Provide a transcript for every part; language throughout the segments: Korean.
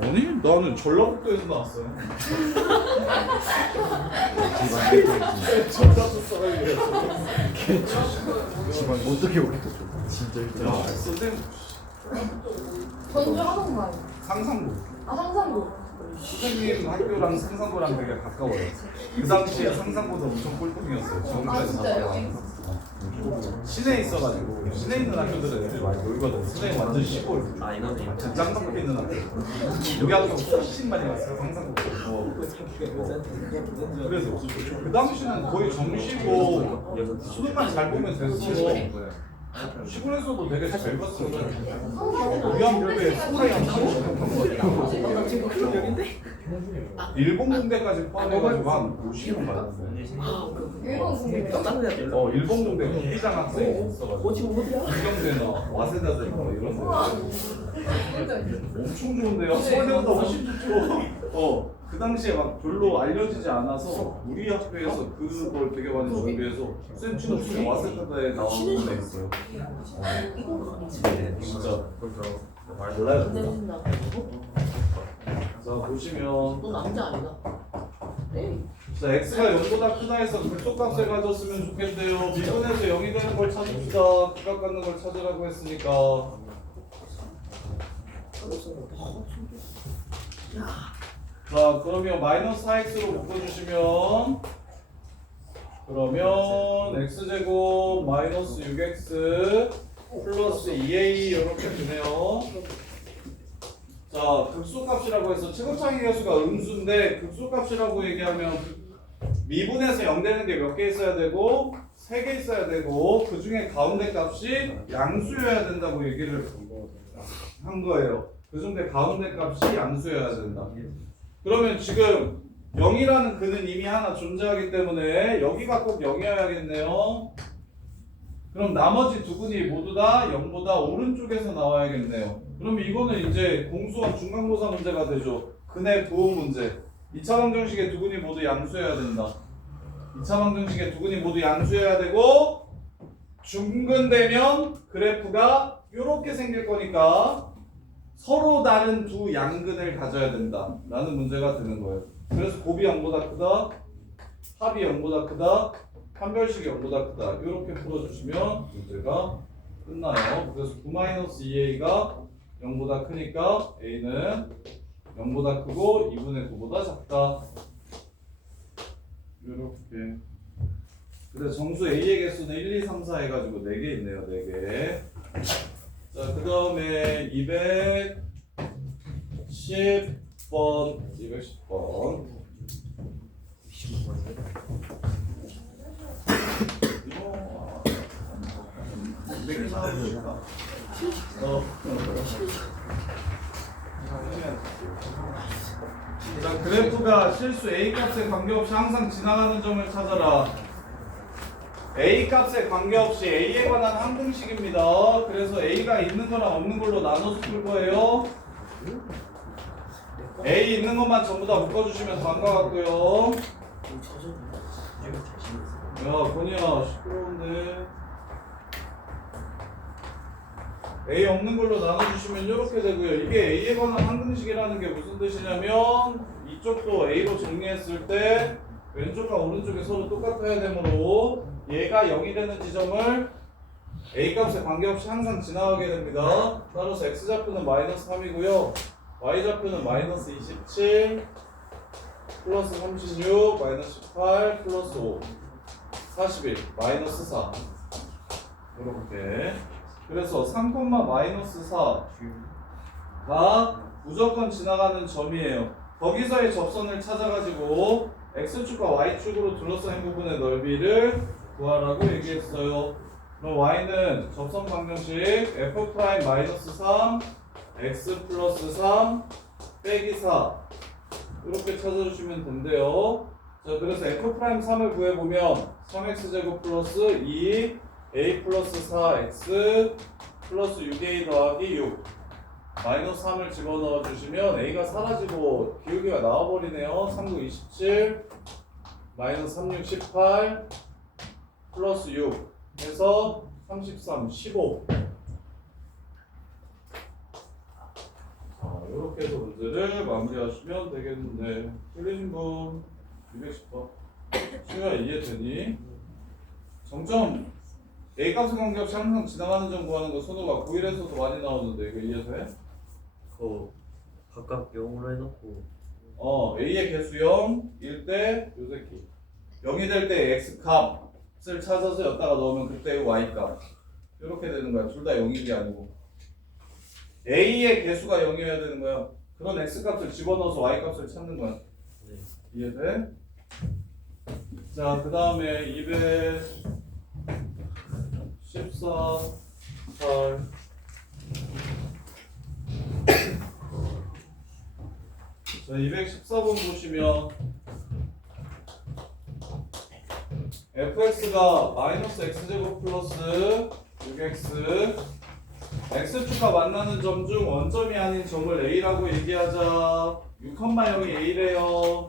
아니 나는 전라북도에서 나왔어요. 전라도 사람이었어. 집안 어떻게 오겠어? 진짜 야 선생님 전주 하동만. 상상도. 아 상산도. 선생님 학교랑 상상고랑 되게 가까워요. 그 당시에 상상고도 엄청 꼴통이었어요. 아, 정부에서 진짜요? 나와서. 시내에 있어가지고 시내에 있는 학교들은 애들이 많이 놀거든. 선생님 완전 시골. 아 이거는 완전 짱박혀 있는 학교. 우리 학교 훨씬 많이 갔어요. 상상고. 그래서 그 당시는 거의 정시고 수능만 잘 보면 됐어. 시골에서도 되게 잘 봤어요. 우리 학교에 수능이 한 30명 일본 군대까지 포함해가지고 한 50명 맞았어요. 일본 군대. 일본 군대 경기장 학생이 있어가지고 이경대나 와세다들 뭐 이런 데 엄청 좋은데요? 서울대보다 훨씬 좋죠. 그 당시에 막 별로 알려지지 않아서 우리 학교에서 그걸 되게 많이 준비해서 쌤치는 무슨 와세다에 나오는 데 있어요. 진짜 달라요. 자 보시면 너 남자 아니다. 네. 자, x가 0보다 크다 해서 극소값을 가졌으면 좋겠대요. 미분에서 0이 되는 걸 찾읍시다. 극값 갖는 걸 찾으라고 했으니까. 자, 그러면 마이너스 4x로 묶어주시면 그러면 x제곱 마이너스 6x 플러스 2a 이렇게 되네요. 자, 극소값이라고 해서 최고차기 계수가 음수인데 극소값이라고 얘기하면 미분에서 0 되는 게 몇 개 있어야 되고 3개 있어야 되고 그 중에 가운데 값이 양수여야 된다고 얘기를 한 거예요. 그 중에 가운데 값이 양수여야 된다. 그러면 지금 0이라는 근은 이미 하나 존재하기 때문에 여기가 꼭 0이어야겠네요. 그럼 나머지 두 근이 모두 다 0보다 오른쪽에서 나와야겠네요. 그럼 이거는 이제 공수원 중간고사 문제가 되죠. 근의 부호 문제. 2차 방정식의 두 근이 모두 양수여야 된다. 2차 방정식의 두 근이 모두 양수여야 되고 중근되면 그래프가 이렇게 생길 거니까 서로 다른 두 양근을 가져야 된다 라는 문제가 되는 거예요. 그래서 곱이 0보다 크다, 합이 0보다 크다, 판별식이 0보다 크다 이렇게 풀어주시면 문제가 끝나요. 그래서 9-2a가 0보다 크니까 a는 0보다 크고 2분의 9보다 작다. 이렇게. 그래서 정수 a의 개수는 1, 2, 3, 4 해가지고 4개 있네요. 4개. 자, 그 다음에 210번 210번 자, 그래프가 실수 A값에 관계없이 항상 지나가는 점을 찾아라. A값에 관계없이 A에 관한 항등식입니다. 그래서 A가 있는 거랑 없는 걸로 나눠서 풀 거예요. A 있는 것만 전부 다 묶어주시면 다인 것 같고요. 야, 건이야, 시끄러운데. A 없는 걸로 나눠주시면 이렇게 되고요. 이게 A에 관한 항등식이라는 게 무슨 뜻이냐면 이쪽도 A로 정리했을 때 왼쪽과 오른쪽이 서로 똑같아야 되므로 얘가 0이 되는 지점을 A값에 관계없이 항상 지나가게 됩니다. 따라서 X좌표는 마이너스 3이고요. Y좌표는 마이너스 27 플러스 36 마이너스 18 플러스 5 41 마이너스 4 이렇게. 그래서 3, 마이너스 4가 무조건 지나가는 점이에요. 거기서의 접선을 찾아가지고 X축과 Y축으로 둘러싸인 부분의 넓이를 구하라고 얘기했어요. 그럼 Y는 접선 방정식 F' 마이너스 3 X 플러스 3 빼기 4 이렇게 찾아주시면 된대요. 자, 그래서 F'3을 구해보면 3X제곱 플러스 2 A 플러스 4X 플러스 6A 더하기 6 마이너스 3을 집어넣어 주시면 A가 사라지고 기울기가 나와버리네요. 3, 9, 27 마이너스 3, 6, 18 플러스 6 해서 33, 15 자, 이렇게 해서 문제를 마무리하시면 되겠는데 틀리신 분 210번 시간 이해되니? 정점 A 값의 관계없이 항상 지나가는 점 구하는 거 선호가 9일에서도 많이 나오는데 이거 이해돼? 그거 각각 0으로 해놓고 A의 개수 0일 때 요 새끼 0이 될 때 X 값을 찾아서 여기다가 넣으면 그때 Y 값 이렇게 되는 거야. 둘 다 0인 게 아니고 A의 개수가 0이어야 되는 거야. 그런 X 값을 집어넣어서 Y 값을 찾는 거야. 네. 이해돼? 자, 그 다음에 214, 8 자, 214번 보시면 fx가 마이너스 x제곱 플러스 6x x축과 만나는 점 중 원점이 아닌 점을 a라고 얘기하자. 6,0이 a래요.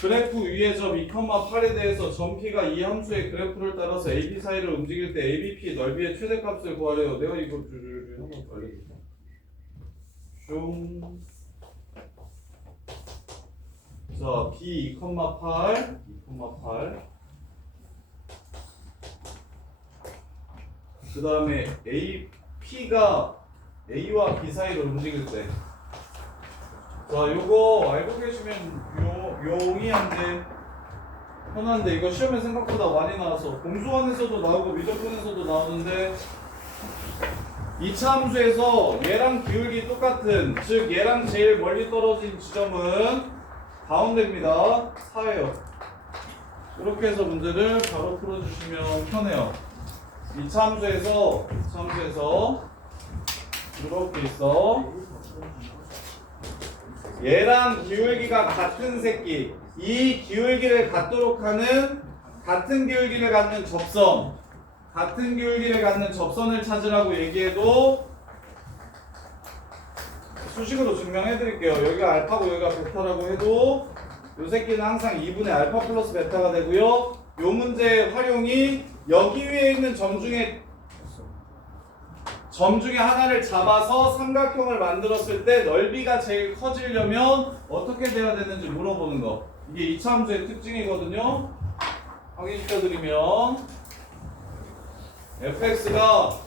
그래프 위의 점 2,8에 대해서 점 p가 이 함수의 그래프를 따라서 ab 사이를 움직일 때 abp 넓이의 최대값을 구하래요. 내가 이거 줄줄줄 한번 알려줄게. 슝. 자, b 2,8 그 다음에 AP가 A와 B 사이를 움직일 때 자, 요거 알고 계시면 용이한데 편한데 이거 시험에 생각보다 많이 나와서 공수원에서도 나오고 미적분에서도 나오는데 2차 함수에서 얘랑 기울기 똑같은 즉 얘랑 제일 멀리 떨어진 지점은 가운데입니다. 4예요. 이렇게 해서 문제를 바로 풀어주시면 편해요. 2차 함수에서 이렇게 있어. 얘랑 기울기가 같은 새끼 이 기울기를 갖도록 하는 같은 기울기를 갖는 접선 같은 기울기를 갖는 접선을 찾으라고 얘기해도 수식으로 증명해 드릴게요. 여기가 알파고 여기가 베타라고 해도 요 새끼는 항상 2분의 알파 플러스 베타가 되고요. 요 문제의 활용이 여기 위에 있는 점 중에 하나를 잡아서 삼각형을 만들었을 때 넓이가 제일 커지려면 어떻게 돼야 되는지 물어보는 거. 이게 2차 함수의 특징이거든요. 확인시켜드리면 fx가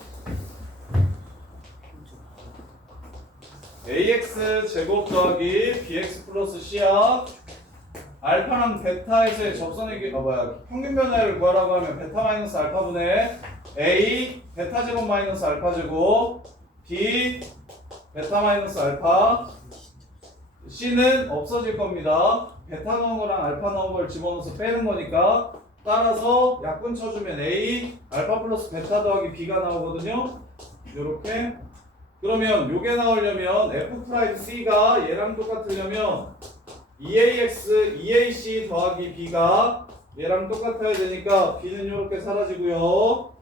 ax 제곱 더하기 bx 플러스 c야 알파랑 베타에서의 접선의 평균 변화를 구하라고 하면 베타 마이너스 알파분의 a 베타 제곱 마이너스 알파 제곱 b 베타 마이너스 알파 c는 없어질 겁니다. 베타 넣은 거랑 알파 넣은 걸 집어넣어서 빼는 거니까 따라서 약분 쳐주면 a 알파 플러스 베타 더하기 b가 나오거든요. 요렇게 그러면 요게 나오려면 f 프라임 c가 얘랑 똑같으려면 2ax 2ac 더하기 b가 얘랑 똑같아야 되니까 b는 이렇게 사라지고요.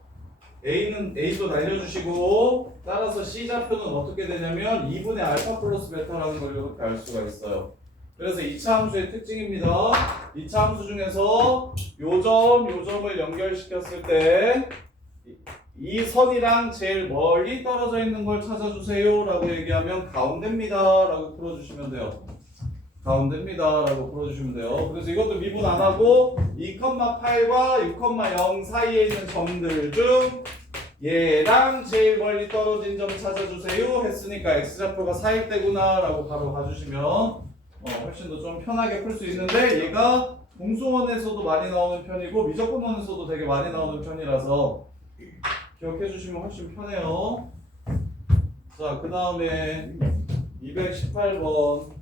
a도 날려주시고 따라서 c 좌표는 어떻게 되냐면 2분의 알파 플러스 베타라는 걸 이렇게 알 수가 있어요. 그래서 2차 함수의 특징입니다. 2차 함수 중에서 요점을 연결시켰을 때 이 선이랑 제일 멀리 떨어져 있는 걸 찾아주세요 라고 얘기하면 가운데입니다 라고 풀어주시면 돼요. 가운데입니다 라고 풀어주시면 돼요. 그래서 이것도 미분 안 하고 2,8과 6,0 사이에 있는 점들 중 얘랑 제일 멀리 떨어진 점 찾아주세요 했으니까 x좌표가 4일 때구나 라고 바로 봐주시면 훨씬 더 좀 편하게 풀 수 있는데 얘가 공수원에서도 많이 나오는 편이고 미적분원에서도 되게 많이 나오는 편이라서 기억해 주시면 훨씬 편해요. 자, 그 다음에 218번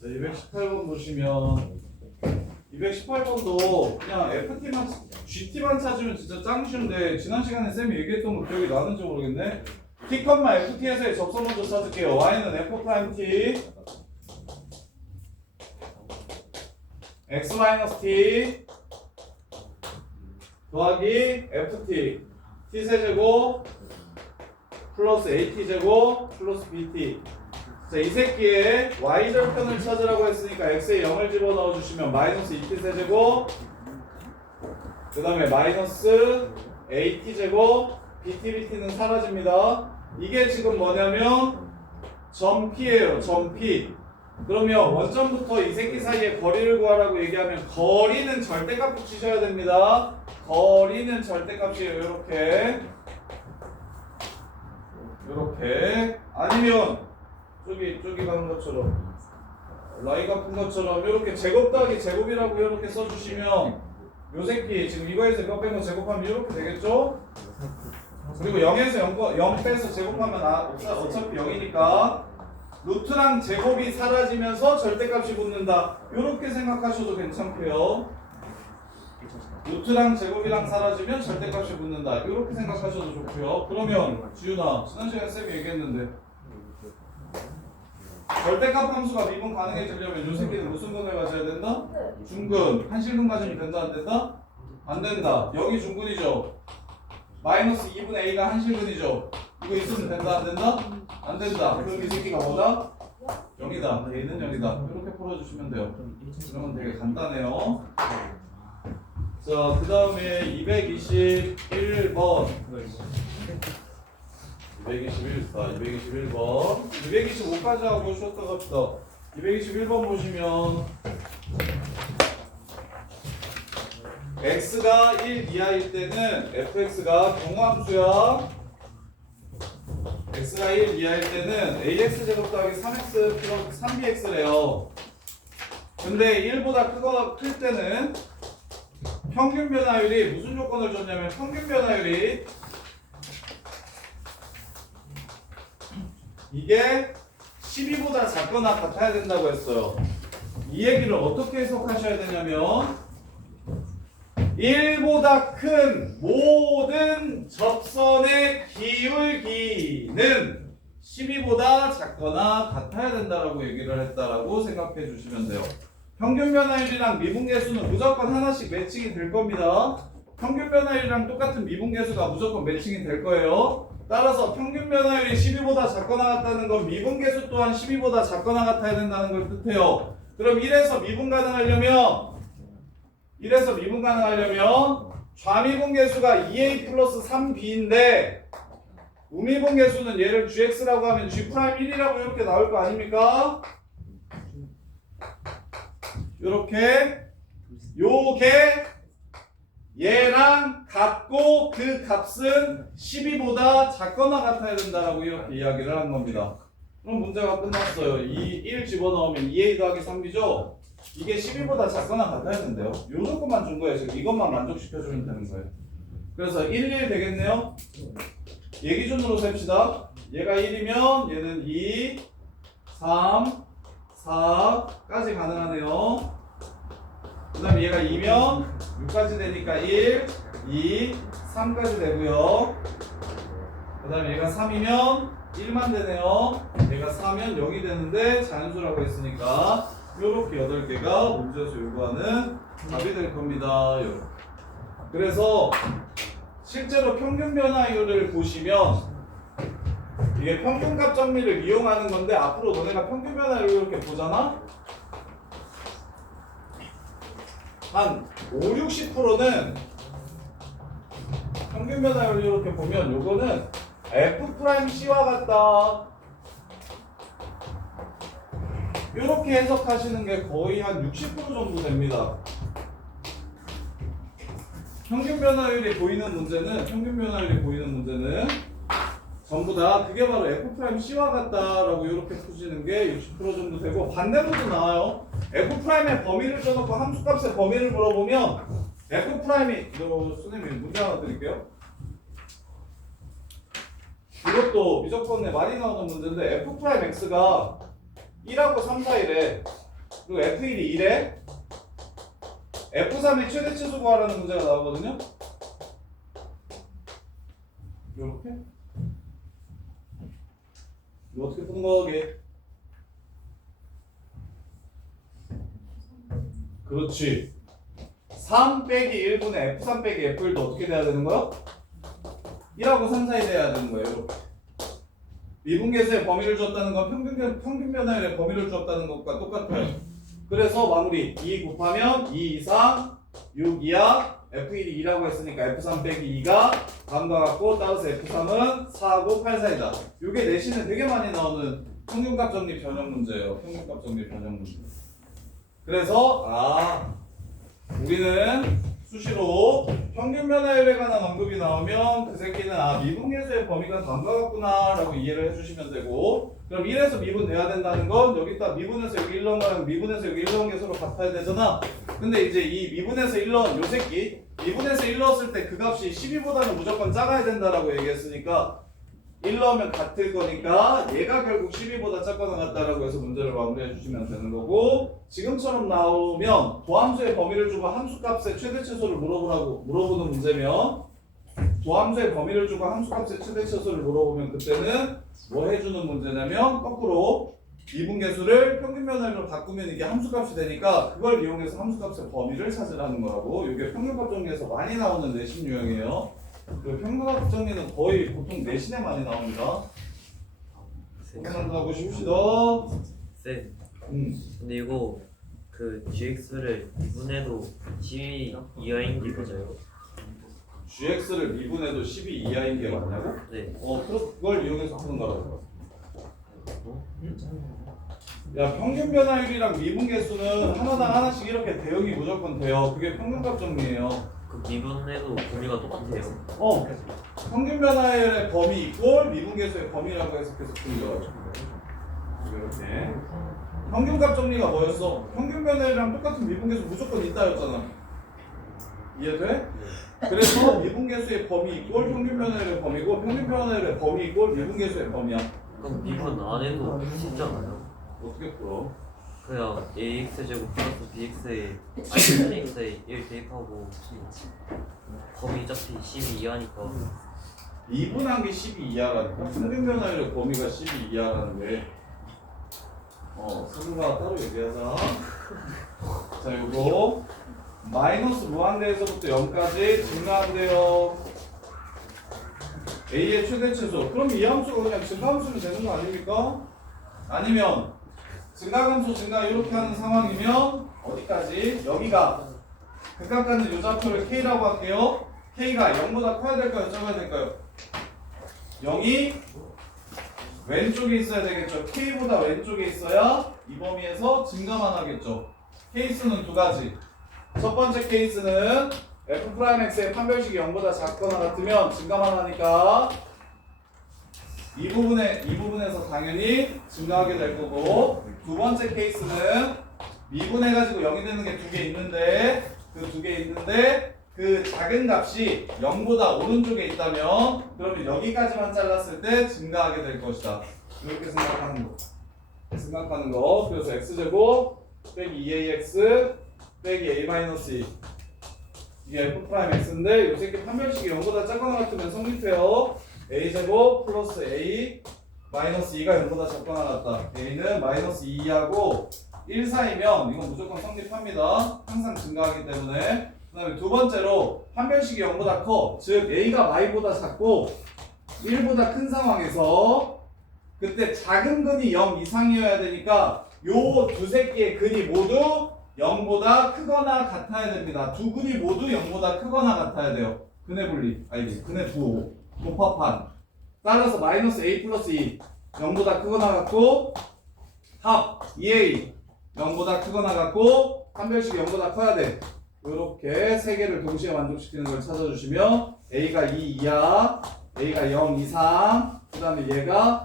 자, 218번 보시면 218번도 그냥 FT만 GT만 찾으면 진짜 짱 쉬운데 지난 시간에 쌤이 얘기했던 거 기억이 나는지 모르겠네. T, FT에서의 접선 먼저 찾을게요. Y는 F'T X-T 더하기 FT T세제곱 플러스 AT제곱 플러스 BT. 자, 이 새끼의 y절편을 찾으라고 했으니까 x에 0을 집어넣어 주시면 마이너스 2t 세제곱 그 다음에 마이너스 at 제곱 bt는 사라집니다. 이게 지금 뭐냐면 점 p예요. 점 p. 그러면 원점부터 이 새끼 사이의 거리를 구하라고 얘기하면 거리는 절대값 붙이셔야 됩니다. 거리는 절대값이에요. 요렇게 아니면 저기 가는 것처럼 라이가 푼 것처럼 이렇게 제곱 더하기 제곱이라고 이렇게 써주시면 요 새끼 지금 이거에서 이거 뺀 거 제곱하면 이렇게 되겠죠? 그리고 0에서 0 빼서 제곱하면 어차피 0이니까 루트랑 제곱이 사라지면서 절대값이 붙는다. 이렇게 생각하셔도 괜찮고요. 루트랑 제곱이랑 사라지면 절대값이 붙는다. 이렇게 생각하셔도 좋고요. 그러면 지훈아, 지난 시간에 쌤이 얘기했는데 절대값 함수가 미분 가능해지려면 이 새끼는 무슨 근을 가져야 된다? 중근. 한실근 가지면 된다 안 된다? 안 된다. 여기 중근이죠. 마이너스 2분의 a가 한실근이죠. 이거 있으면 된다 안 된다? 안 된다. 그럼 이 새끼가 뭐다? 0이다. a는 0이다. 이렇게 풀어주시면 돼요. 그러면 되게 간단해요. 자, 그 다음에 221번 221번 225까지 하고 쉬었다 갑시다. 221번 보시면 x가 1 이하일 때는 fx가 경함수야. x가 1 이하일 때는 ax 제곱 더하기 3x 플러스 3bx래요. 근데 1보다 클 때는 평균 변화율이 무슨 조건을 줬냐면 평균 변화율이 이게 12보다 작거나 같아야 된다고 했어요. 이 얘기를 어떻게 해석하셔야 되냐면 1보다 큰 모든 접선의 기울기는 12보다 작거나 같아야 된다라고 얘기를 했다라고 생각해 주시면 돼요. 평균 변화율이랑 미분계수는 무조건 하나씩 매칭이 될 겁니다. 평균 변화율이랑 똑같은 미분계수가 무조건 매칭이 될 거예요. 따라서 평균 변화율이 12보다 작거나 같다는 건 미분계수 또한 12보다 작거나 같아야 된다는 걸 뜻해요. 그럼 1에서 미분 가능하려면 좌미분계수가 2a 플러스 3b인데 우미분계수는 얘를 gx라고 하면 g'1이라고 이렇게 나올 거 아닙니까? 요게 얘랑 같고 그 값은 12보다 작거나 같아야 된다라고 이렇게 이야기를 한 겁니다. 그럼 문제가 끝났어요. 1 집어넣으면 2a 더하기 3b죠? 이게 12보다 작거나 같아야 된대요. 요 조건만 준 거예요. 지금 이것만 만족시켜주면 되는 거예요. 그래서 1 되겠네요. 얘 기준으로 셉시다. 얘가 1이면 얘는 2, 3, 4까지 가능하네요. 그 다음에 얘가 2면 6까지 되니까 1, 2, 3까지 되고요. 그 다음에 얘가 3이면 1만 되네요. 얘가 4면 0이 되는데 자연수라고 했으니까 요렇게 8개가 문제에서 요구하는 답이 될 겁니다. 요렇게. 그래서 실제로 평균 변화율을 보시면 이게 평균값 정리를 이용하는 건데 앞으로 너네가 평균 변화율을 이렇게 보잖아? 한 50-60%는 평균 변화율을 이렇게 보면 요거는 F'C와 같다. 이렇게 해석하시는 게 거의 한 60% 정도 됩니다. 평균 변화율이 보이는 문제는 전부 다 그게 바로 F'C와 같다라고 이렇게 푸시는 게 60% 정도 되고 반대로도 나와요. F'의 범위를 줘놓고 함수값의 범위를 물어보면 F'이 이거 선생님 문제 하나 드릴게요. 이것도 미적분에 많이 나오는 문제인데 F'X가 1하고 3 사이래. 그리고 F1이 2래. F3의 최대치수 구하라는 문제가 나오거든요. 이렇게 이거 어떻게 푸는 거게? 그렇지. 3 빼기 1분의 F3 빼기 F1도 어떻게 돼야 되는 거야? 1하고 3 사이 돼야 되는 거예요. 이렇게. 미분계수의 범위를 줬다는 건 평균 변화율의 범위를 줬다는 것과 똑같아요. 그래서 마무리 2 곱하면 2 이상 6 이하 F1이 2라고 했으니까 F3 빼기 2가 다음과 같고 따라서 F3은 4하고 8 사이다. 이게 내신에 되게 많이 나오는 평균값 정리 변형 문제예요. 평균값 정리 변형 문제. 그래서 우리는 수시로 평균 변화율에 관한 언급이 나오면 그 새끼는 미분계수의 범위가 다음과 같구나 라고 이해를 해주시면 되고, 그럼 1에서 미분 돼야 된다는 건 여기다 미분에서 여기 1 넣은 거랑 미분에서 여기 1 넣은 게 서로 같아야 되잖아. 근데 이제 이 미분에서 1 넣은 요 새끼 미분에서 1 넣었을 때 그 값이 12보다는 무조건 작아야 된다라고 얘기했으니까 1 넣으면 같을 거니까 얘가 결국 12보다 작거나 같다라고 해서 문제를 마무리해 주시면 되는 거고, 지금처럼 나오면 도함수의 범위를 주고 함수값의 최대 최소를 물어보는 문제면, 도함수의 범위를 주고 함수값의 최대 최소를 물어보면 그때는 뭐 해주는 문제냐면 거꾸로 미분계수를 평균 변화율로 바꾸면 이게 함수값이 되니까 그걸 이용해서 함수값의 범위를 찾으라는 거라고. 이게 평균값 정리에서 많이 나오는 내신 유형이에요. 그 평균값 정리는 거의 보통 내신에 많이 나옵니다. 생각하고 싶시다. 쌤, 근데 이거 그 GX를 미분해도 12 이하인 게 맞아요? GX를 미분해도 12 이하인 게 맞냐고? 네. 그걸 이용해서 하는 거라고. 야, 평균 변화율이랑 미분계수는 하나당 하나씩 이렇게 대응이 무조건 돼요. 그게 평균값 정리예요. 그 미분해도 범위가 똑같아요. 평균 변화율의 범위 이꼴 미분계수의 범위라고 해서 계속 풀려가지고 이렇게. 평균값 정리가 뭐였어? 평균 변화율이랑 똑같은 미분계수 무조건 있다였잖아. 이해돼? 그래서 미분계수의 범위 이꼴 평균 변화율의 범위고, 평균 변화율의 범위 이꼴 미분계수의 범위야. 그럼 미분 안 해도 쉽잖아요. 어떻게 풀어? 그냥 ax 제곱 플러스 bx에 1 대입하고 범위 어차피 12 이하니까. 미분한 게 12 이하라니까. 평균 변화율의 범위가 12 이하라는데. 승부가 따로 얘기하자. 자, 요거 마이너스 무한대에서부터 0까지 증가한대요. a의 최대 최소. 그럼 이 함수가 그냥 증가함수면 되는 거 아닙니까? 아니면 증가함수 증가 이렇게 하는 상황이면 어디까지? 여기가 극각 갖는 요 좌표를 k라고 할게요. k가 0보다 커야 될까요? 적어야 될까요? 0이 왼쪽에 있어야 되겠죠. k보다 왼쪽에 있어야 이 범위에서 증가만 하겠죠. 케이스는 두 가지. 첫 번째 케이스는 f'x의 판별식이 0보다 작거나 같으면 증가만 하니까 이 부분에서 당연히 증가하게 될 거고, 두 번째 케이스는 미분해가지고 0이 되는 게 두 개 있는데, 그 작은 값이 0보다 오른쪽에 있다면 그러면 여기까지만 잘랐을 때 증가하게 될 것이다. 이렇게 생각하는 거. 그래서 x제곱 빼기 2ax 빼기 a-2 이게 f'x인데 요 새끼 판별식이 0보다 작거나 같으면 성립해요. a제곱 플러스 a 마이너스 2가 0보다 작거나 같다. a는 마이너스 2하고 1 사이면 이건 무조건 성립합니다. 항상 증가하기 때문에. 그 다음에 두 번째로 판별식이 0보다 커. 즉 a가 y보다 작고 1보다 큰 상황에서 그때 작은 근이 0 이상이어야 되니까 요 두 새끼의 근이 모두 0보다 크거나 같아야 됩니다. 두 근이 모두 0보다 크거나 같아야 돼요. 근의 분리, 근의 부호, 곱합한. 따라서 마이너스 a 플러스 2 0보다 크거나 같고, 합 2a 0보다 크거나 같고, 판별식이 0보다 커야 돼. 이렇게 세 개를 동시에 만족시키는 걸 찾아주시면 a가 2 이하, a가 0 이상, 그 다음에 얘가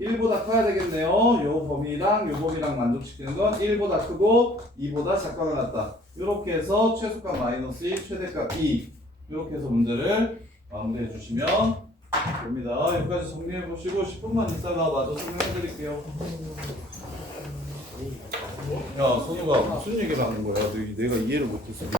1보다 커야 되겠네요. 요 범위랑 요 범위랑 만족시키는 건 1보다 크고 2보다 작거나 같다. 이렇게 해서 최소값 마이너스 1, 최대값 2. 이렇게 해서 문제를 마무리해 주시면 됩니다. 여기까지 정리해 보시고 10분만 있다가 마저 설명해 드릴게요. 야, 선우가 무슨 얘기를 하는 거야? 내가 이해를 못했어.